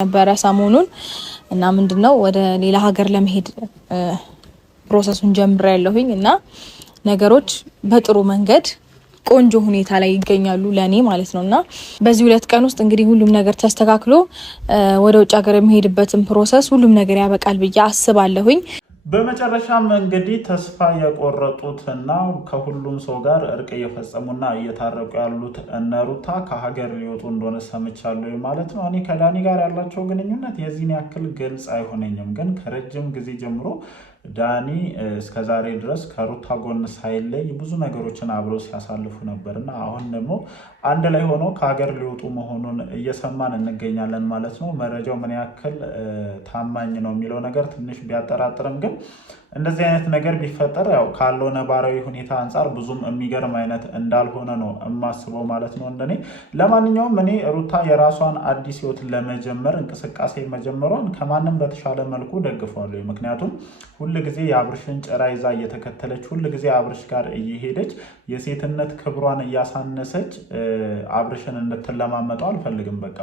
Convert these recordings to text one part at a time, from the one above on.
ነበረ ሰሞኑን እና ምንድነው ወደ ሌላ ሀገር ለመሄድ ፕሮሰሱን ጀምሬያለሁኝ እና ነገሮች በጥሩ መንገድ ቆንጆ ሁኔታ ላይ ይገኛሉ ለኔ ማለት ነውና በዚህ 2 ቀን ውስጥ እንግዲህ ሁሉም ነገር ተስተካክሎ ወደ ውጭ ሀገር የሚሄድበትን ፕሮሰስ ሁሉም ነገር ያበቃል ብዬ አስባለሁኝ። በመጨረሻም እንግዲህ ተስፋ የቆረጡትና ከሁሉም ሰው ጋር እርቅ እየፈጸሙና እየታረቁ ያሉት እነ ሩታ ከሀገር ሊወጡ እንደሆነ ሰምቻለሁ ማለት ነው። እኔ ከዳኒ ጋር ያላቸው ግንኙነት የዚህን ያክል ግልጽ አይሆነኝም፣ ግን ከረጅም ጊዜ ጀምሮ ዳኒ እስከዛሬ ድረስ ከሩታ ጎን ሳይለይ ብዙ ነገሮችን አብረው ሲያሳልፉ ነበርና አሁን ደግሞ አንድ ላይ ሆኖ ከሀገር ሊወጡ መሆኑን እየሰማን እንገኛለን ማለት ነው። መረጃው ምን ያክል ታማኝ ነው የሚለው ነገር ትንሽ ቢያጠራጥርም ግን እንደዚህ አይነት ነገር ቢፈጠር ያው ካለው ነባራዊ ሁኔታ አንፃር ብዙም የሚገርም አይነት እንዳልሆነ ነው የማስበው ማለት ነው እንደኔ። ለማንኛውም እኔ ሩታ የራሷን አዲስ ህይወት ለመጀመር እንቅስቃሴ መጀመሯን ከማንም በተሻለ መልኩ ደግፈዋለሁ። ምክንያቱም ሁል ጊዜ የአብርሽን ጭራ ይዛ እየተከተለች ሁል ጊዜ አብርሽ ጋር እየሄደች የሴትነት ክብሯን እያሳነሰች አብርሽን እንድትለማመጠው አልፈልግም። በቃ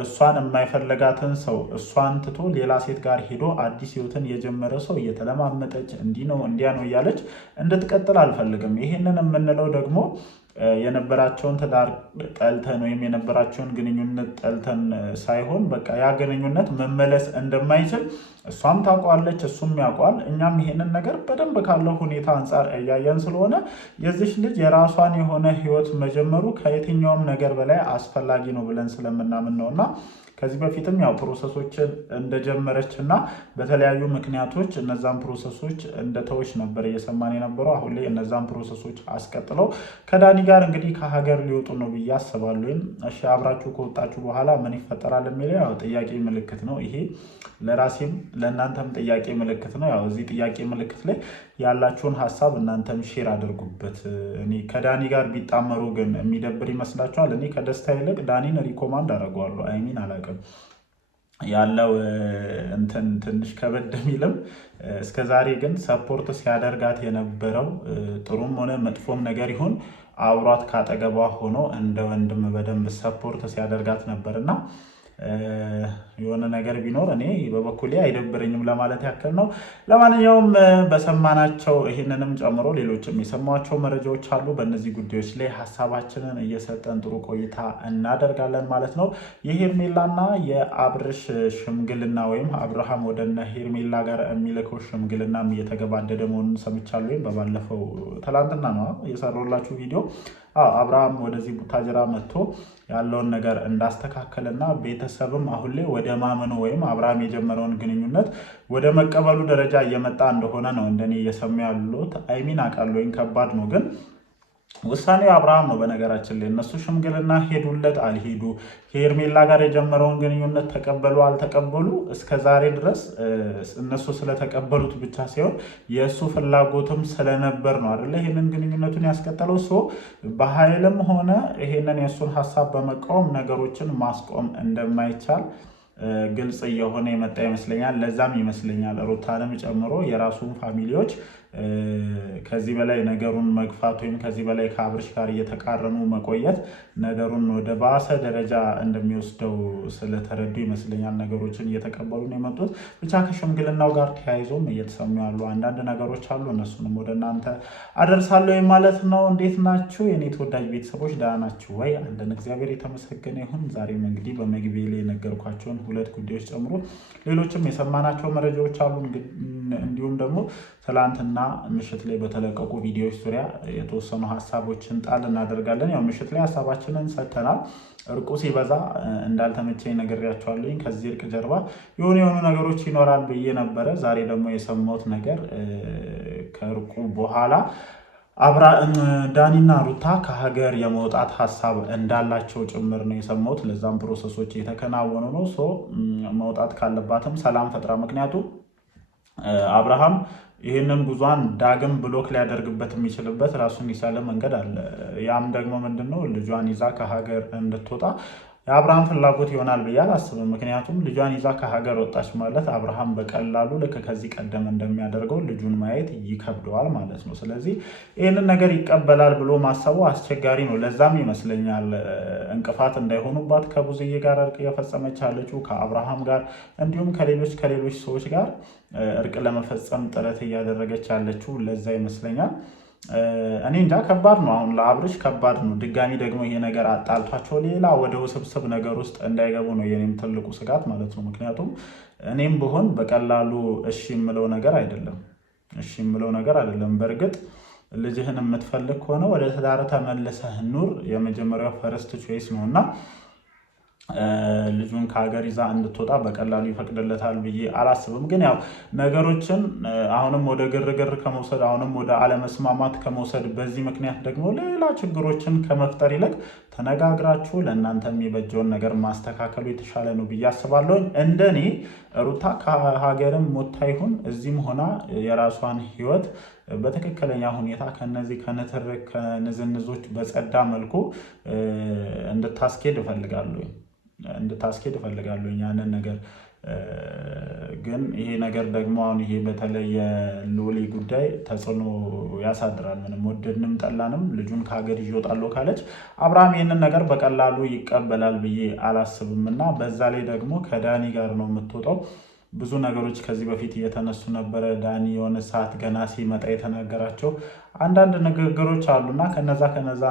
እሷን የማይፈልጋትን ሰው እሷን ትቶ ሌላ ሴት ጋር ሄዶ አዲስ ህይወትን የጀመረ ሰው እየተለማመጠች እንዲህ ነው እንዲያ ነው እያለች እንድትቀጥል አልፈልግም። ይሄንን የምንለው ደግሞ የነበራቸውን ትዳር ጠልተን ወይም የነበራቸውን ግንኙነት ጠልተን ሳይሆን በቃ ያ ግንኙነት መመለስ እንደማይችል እሷም ታውቋለች፣ እሱም ያውቋል። እኛም ይሄንን ነገር በደንብ ካለው ሁኔታ አንፃር እያየን ስለሆነ የዚህ ልጅ የራሷን የሆነ ህይወት መጀመሩ ከየትኛውም ነገር በላይ አስፈላጊ ነው ብለን ስለምናምን ነውና ከዚህ በፊትም ያው ፕሮሰሶችን እንደጀመረች እና በተለያዩ ምክንያቶች እነዛን ፕሮሰሶች እንደተወች ነበር እየሰማን የነበረው። አሁን ላይ እነዛን ፕሮሰሶች አስቀጥለው ከዳኒ ጋር እንግዲህ ከሀገር ሊወጡ ነው ብዬ አስባለሁ። እሺ አብራችሁ ከወጣችሁ በኋላ ምን ይፈጠራል የሚለው ያው ጥያቄ ምልክት ነው። ይሄ ለራሴም ለእናንተም ጥያቄ ምልክት ነው። ያው እዚህ ጥያቄ ምልክት ላይ ያላችሁን ሀሳብ እናንተም ሼር አድርጉበት። እኔ ከዳኒ ጋር ቢጣመሩ ግን የሚደብር ይመስላችኋል? እኔ ከደስታ ይልቅ ዳኒን ሪኮማንድ አደርገዋለሁ። አይሚን አላውቅም ያለው እንትን ትንሽ ከበድ የሚልም እስከዛሬ ግን ሰፖርት ሲያደርጋት የነበረው ጥሩም ሆነ መጥፎም ነገር ይሁን አብሯት ካጠገቧ ሆኖ እንደ ወንድም በደንብ ሰፖርት ሲያደርጋት ነበርና የሆነ ነገር ቢኖር እኔ በበኩሌ አይደብረኝም ለማለት ያክል ነው። ለማንኛውም በሰማናቸው ይህንንም ጨምሮ ሌሎችም የሰማቸው መረጃዎች አሉ። በእነዚህ ጉዳዮች ላይ ሀሳባችንን እየሰጠን ጥሩ ቆይታ እናደርጋለን ማለት ነው። የሄርሜላና የአብርሽ ሽምግልና ወይም አብርሃም ወደነ ሄርሜላ ጋር የሚልከው ሽምግልናም እየተገባደደ መሆኑን ሰምቻለሁ። ወይም በባለፈው ትላንትና ነው የሰራሁላችሁ ቪዲዮ አብርሃም ወደዚህ ቡታጅራ መጥቶ ያለውን ነገር እንዳስተካከለና ቤተሰብም አሁን ላይ ወደ ማመኑ ወይም አብርሃም የጀመረውን ግንኙነት ወደ መቀበሉ ደረጃ እየመጣ እንደሆነ ነው እንደኔ እየሰሙ ያሉት። አይሚን አውቃለሁ ከባድ ነው፣ ግን ውሳኔው አብርሃም ነው። በነገራችን ላይ እነሱ ሽምግልና ሄዱለት አልሄዱ፣ ሄርሜላ ጋር የጀመረውን ግንኙነት ተቀበሉ አልተቀበሉ እስከ ዛሬ ድረስ እነሱ ስለተቀበሉት ብቻ ሳይሆን የእሱ ፍላጎትም ስለነበር ነው አይደለ ይሄንን ግንኙነቱን ያስቀጠለው። ሰው በኃይልም ሆነ ይሄንን የእሱን ሀሳብ በመቃወም ነገሮችን ማስቆም እንደማይቻል ግልጽ እየሆነ የመጣ ይመስለኛል። ለዛም ይመስለኛል ሩታንም ጨምሮ የራሱን ፋሚሊዎች ከዚህ በላይ ነገሩን መግፋት ወይም ከዚህ በላይ ከአብርሽ ጋር እየተቃረሙ መቆየት ነገሩን ወደ ባሰ ደረጃ እንደሚወስደው ስለተረዱ ይመስለኛል ነገሮችን እየተቀበሉ ነው የመጡት። ብቻ ከሽምግልናው ጋር ተያይዞም እየተሰሙ ያሉ አንዳንድ ነገሮች አሉ። እነሱንም ወደ እናንተ አደርሳለሁ ማለት ነው። እንዴት ናችሁ የኔ ተወዳጅ ቤተሰቦች? ደህና ናችሁ ወይ? አንድን እግዚአብሔር የተመሰገነ ይሁን። ዛሬም እንግዲህ በመግቢያ ላይ የነገርኳቸውን 2 ጉዳዮች ጨምሮ ሌሎችም የሰማናቸው መረጃዎች አሉ። እንዲሁም ደግሞ ትላንትና ምሽት ላይ በተለቀቁ ቪዲዮዎች ዙሪያ የተወሰኑ ሀሳቦችን ጣል እናደርጋለን። ያው ምሽት ላይ ሀሳባችንን ሰጥተናል። እርቁ ሲበዛ እንዳልተመቸኝ ነግሬያቸዋለሁ። ከዚህ እርቅ ጀርባ የሆኑ ነገሮች ይኖራል ብዬ ነበረ። ዛሬ ደግሞ የሰማሁት ነገር ከእርቁ በኋላ ዳኒና ሩታ ከሀገር የመውጣት ሀሳብ እንዳላቸው ጭምር ነው የሰማሁት። ለዛም ፕሮሰሶች የተከናወኑ ነው። መውጣት ካለባትም ሰላም ፈጥራ፣ ምክንያቱም አብርሃም ይህንን ጉዟን ዳግም ብሎክ ሊያደርግበት የሚችልበት ራሱን የቻለ መንገድ አለ። ያም ደግሞ ምንድነው ልጇን ይዛ ከሀገር እንድትወጣ የአብርሃም ፍላጎት ይሆናል ብዬ አላስብም። ምክንያቱም ልጇን ይዛ ከሀገር ወጣች ማለት አብርሃም በቀላሉ ልክ ከዚህ ቀደም እንደሚያደርገው ልጁን ማየት ይከብደዋል ማለት ነው። ስለዚህ ይህንን ነገር ይቀበላል ብሎ ማሰቡ አስቸጋሪ ነው። ለዛም ይመስለኛል እንቅፋት እንዳይሆኑባት ከቡዝዬ ጋር እርቅ እየፈጸመች ያለችው ከአብርሃም ጋር እንዲሁም ከሌሎች ሰዎች ጋር እርቅ ለመፈጸም ጥረት እያደረገች ያለችው ለዛ ይመስለኛል። እኔ እንጃ ከባድ ነው። አሁን ለአብርሽ ከባድ ነው። ድጋሚ ደግሞ ይሄ ነገር አጣልቷቸው ሌላ ወደ ውስብስብ ነገር ውስጥ እንዳይገቡ ነው የኔም ትልቁ ስጋት ማለት ነው። ምክንያቱም እኔም ብሆን በቀላሉ እሺ የምለው ነገር አይደለም። በእርግጥ ልጅህን የምትፈልግ ከሆነ ወደ ትዳር ተመልሰህ ኑር የመጀመሪያው ፈርስት ቾይስ ነው እና ልጁን ከሀገር ይዛ እንድትወጣ በቀላሉ ይፈቅድለታል ብዬ አላስብም። ግን ያው ነገሮችን አሁንም ወደ ግርግር ከመውሰድ አሁንም ወደ አለመስማማት ከመውሰድ በዚህ ምክንያት ደግሞ ሌላ ችግሮችን ከመፍጠር ይልቅ ተነጋግራችሁ ለእናንተ የሚበጀውን ነገር ማስተካከሉ የተሻለ ነው ብዬ አስባለሁኝ። እንደኔ ሩታ ከሀገርም ሞታ ይሁን እዚህም ሆና የራሷን ሕይወት በትክክለኛ ሁኔታ ከነዚህ ከንትርክ ከንዝንዞች በጸዳ መልኩ እንድታስኬድ እፈልጋለሁ። ያንን ነገር ግን ይሄ ነገር ደግሞ አሁን ይሄ በተለይ የሎሌ ጉዳይ ተጽዕኖ ያሳድራል። ምንም ወደድንም ጠላንም ልጁን ከሀገር ይዤ እወጣለሁ ካለች አብርሃም ይህንን ነገር በቀላሉ ይቀበላል ብዬ አላስብም እና በዛ ላይ ደግሞ ከዳኒ ጋር ነው የምትወጣው። ብዙ ነገሮች ከዚህ በፊት እየተነሱ ነበረ። ዳኒ የሆነ ሰዓት ገና ሲመጣ የተናገራቸው አንዳንድ ንግግሮች አሉና ከነዛ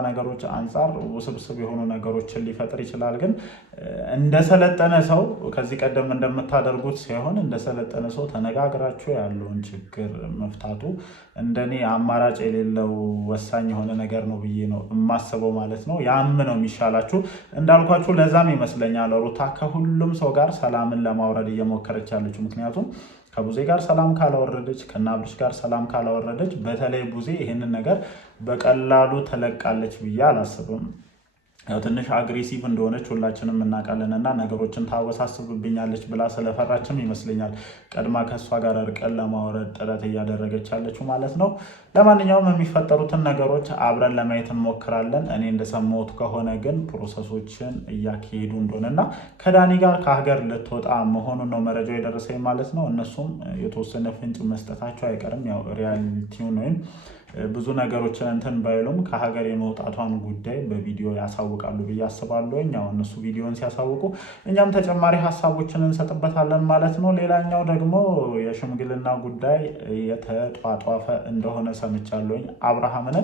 ነገሮች አንጻር ውስብስብ የሆኑ ነገሮችን ሊፈጥር ይችላል። ግን እንደሰለጠነ ሰው ከዚህ ቀደም እንደምታደርጉት ሳይሆን እንደሰለጠነ ሰው ተነጋግራችሁ ያለውን ችግር መፍታቱ እንደኔ አማራጭ የሌለው ወሳኝ የሆነ ነገር ነው ብዬ ነው የማስበው ማለት ነው። ያም ነው የሚሻላችሁ እንዳልኳችሁ። ለዛም ይመስለኛል ሩታ ከሁሉም ሰው ጋር ሰላምን ለማውረድ እየሞከረች ያለችው። ምክንያቱም ከቡዜ ጋር ሰላም ካላወረደች ከአብርሽ ጋር ሰላም ካላወረደች በተለይ ቡዜ ይህንን ነገር በቀላሉ ተለቃለች ብዬ አላስብም። ያው ትንሽ አግሬሲቭ እንደሆነች ሁላችንም እናውቃለን እና ነገሮችን ታወሳስብብኛለች ብላ ስለፈራችም ይመስለኛል ቀድማ ከእሷ ጋር እርቀን ለማውረድ ጥረት እያደረገች ያለችው ማለት ነው። ለማንኛውም የሚፈጠሩትን ነገሮች አብረን ለማየት እንሞክራለን። እኔ እንደሰማሁት ከሆነ ግን ፕሮሰሶችን እያካሄዱ እንደሆነና ከዳኒ ጋር ከሀገር ልትወጣ መሆኑን ነው መረጃው የደረሰኝ ማለት ነው። እነሱም የተወሰነ ፍንጭ መስጠታቸው አይቀርም። ያው ሪያሊቲውን ወይም ብዙ ነገሮችን እንትን ባይሉም ከሀገር የመውጣቷን ጉዳይ በቪዲዮ ያሳውቃሉ ብዬ አስባለሁ። ያው እነሱ ቪዲዮን ሲያሳውቁ እኛም ተጨማሪ ሀሳቦችን እንሰጥበታለን ማለት ነው። ሌላኛው ደግሞ የሽምግልና ጉዳይ የተጧጧፈ እንደሆነ ሰምቻለሁኝ። አብርሃምን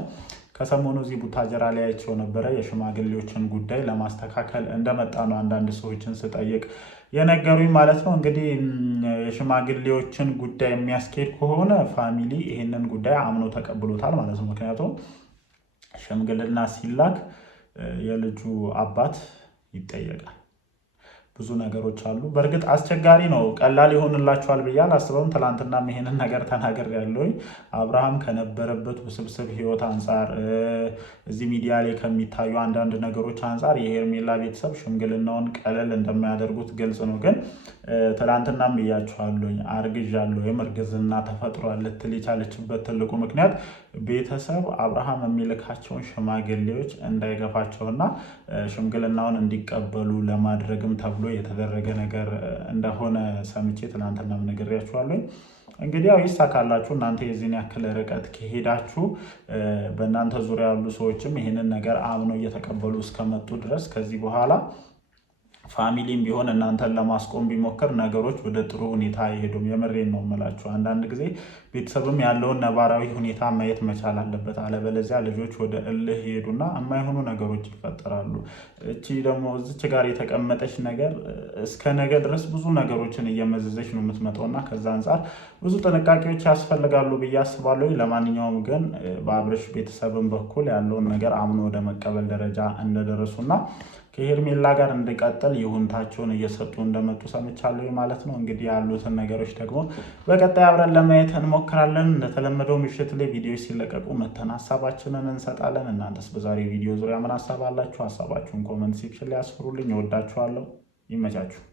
ከሰሞኑ እዚህ ቡታጀራ ላይ አይቼው ነበረ። የሽማግሌዎችን ጉዳይ ለማስተካከል እንደመጣ ነው አንዳንድ ሰዎችን ስጠይቅ የነገሩኝ ማለት ነው። እንግዲህ የሽማግሌዎችን ጉዳይ የሚያስኬድ ከሆነ ፋሚሊ ይህንን ጉዳይ አምኖ ተቀብሎታል ማለት ነው። ምክንያቱም ሽምግልና ሲላክ የልጁ አባት ይጠየቃል። ብዙ ነገሮች አሉ። በእርግጥ አስቸጋሪ ነው። ቀላል ይሆንላችኋል ብዬ አላስበውም። ትላንትናም ይሄንን ነገር ተናግሬያለሁኝ። አብርሃም ከነበረበት ውስብስብ ሕይወት አንጻር እዚህ ሚዲያ ላይ ከሚታዩ አንዳንድ ነገሮች አንጻር የሄርሜላ ቤተሰብ ሽምግልናውን ቀለል እንደማያደርጉት ግልጽ ነው። ግን ትላንትናም ብያችኋለሁኝ፣ አርግዣለሁ ወይም እርግዝና ተፈጥሯል ልትል የቻለችበት ትልቁ ምክንያት ቤተሰብ አብርሃም የሚልካቸውን ሽማግሌዎች እንዳይገፋቸውና ሽምግልናውን እንዲቀበሉ ለማድረግም ተብሎ የተደረገ ነገር እንደሆነ ሰምቼ ትናንትናም ነግሬያችኋለሁ። እንግዲህ ያው ይሳካላችሁ። እናንተ የዚህን ያክል ርቀት ከሄዳችሁ በእናንተ ዙሪያ ያሉ ሰዎችም ይህንን ነገር አምነው እየተቀበሉ እስከመጡ ድረስ ከዚህ በኋላ ፋሚሊም ቢሆን እናንተን ለማስቆም ቢሞክር ነገሮች ወደ ጥሩ ሁኔታ አይሄዱም። የምሬን ነው የምላችሁ። አንዳንድ ጊዜ ቤተሰብም ያለውን ነባራዊ ሁኔታ ማየት መቻል አለበት። አለበለዚያ ልጆች ወደ እልህ ይሄዱና የማይሆኑ ነገሮች ይፈጠራሉ። እቺ ደግሞ እዚች ጋር የተቀመጠች ነገር እስከ ነገ ድረስ ብዙ ነገሮችን እየመዘዘች ነው የምትመጣውና ከዛ አንጻር ብዙ ጥንቃቄዎች ያስፈልጋሉ ብዬ አስባለሁ። ለማንኛውም ግን በአብርሽ ቤተሰብም በኩል ያለውን ነገር አምኖ ወደ መቀበል ደረጃ እንደደረሱና ከሄርሜላ ጋር እንዲቀጥል ይሁንታቸውን እየሰጡ እንደመጡ ሰምቻለሁ ማለት ነው። እንግዲህ ያሉትን ነገሮች ደግሞ በቀጣይ አብረን ለማየት እንሞክራለን። እንደተለመደው ምሽት ላይ ቪዲዮ ሲለቀቁ መተን ሀሳባችንን እንሰጣለን። እናንተስ በዛሬ ቪዲዮ ዙሪያ ምን ሀሳብ አላችሁ? ሀሳባችሁን ኮመንት ሴክሽን ላይ አስፍሩልኝ። እወዳችኋለሁ። ይመቻችሁ።